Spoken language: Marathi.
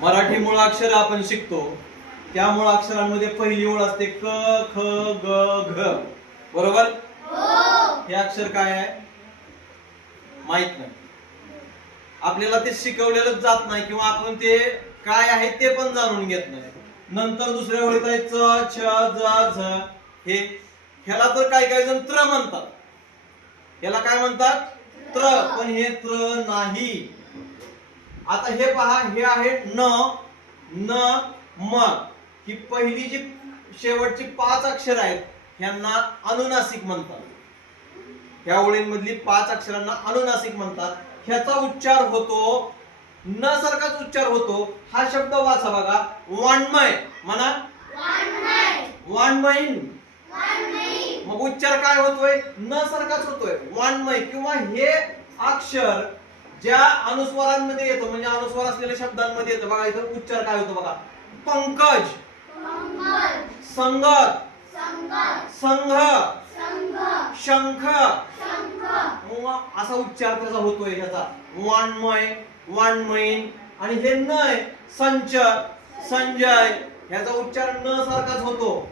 मराठी मुळाक्षर आपण शिकतो. त्या मुळाक्षरांमध्ये पहिली ओळ असते क ख ग घ. बरोबर? हे. अक्षर काय आहे? माहीत नाही. आपल्याला ते शिकवलेलं जात नाही किंवा आपण ते काय आहे ते पण जाणून घेत नाही. नंतर दुसऱ्या ओळीत आहे च छ ज झ. हे ह्याला तर काही काही जण त्र म्हणतात. ह्याला काय म्हणतात? त्र. पण हे त्र नाही. आता हे पहा हे आहे न न म. ही पहिली जी शेवटची पाच अक्षर आहेत ह्यांना अनुनासिक म्हणतात. ह्या ओळींमधली पाच अक्षरांना अनुनासिक म्हणतात. ह्याचा उच्चार होतो न सारखाच उच्चार होतो. हा शब्द वाचा बघा. वाणमय. म्हणा. वाणमयीन मग उच्चार काय होतोय? न सारखाच होतोय. वाणमय किंवा हे अक्षर ज्या अनुस्वारांमध्ये येतं म्हणजे अनुस्वार असलेल्या शब्दांमध्ये येतं. बघा इथं उच्चार काय होतो बघा? पंकज. संगत. संघ. शंख. मग असा उच्चार त्याचा होतोय ह्याचा? वाङ्मय वाङ्मयीन आणि हे नय संच संजय. ह्याचा उच्चार न सारखाच होतो.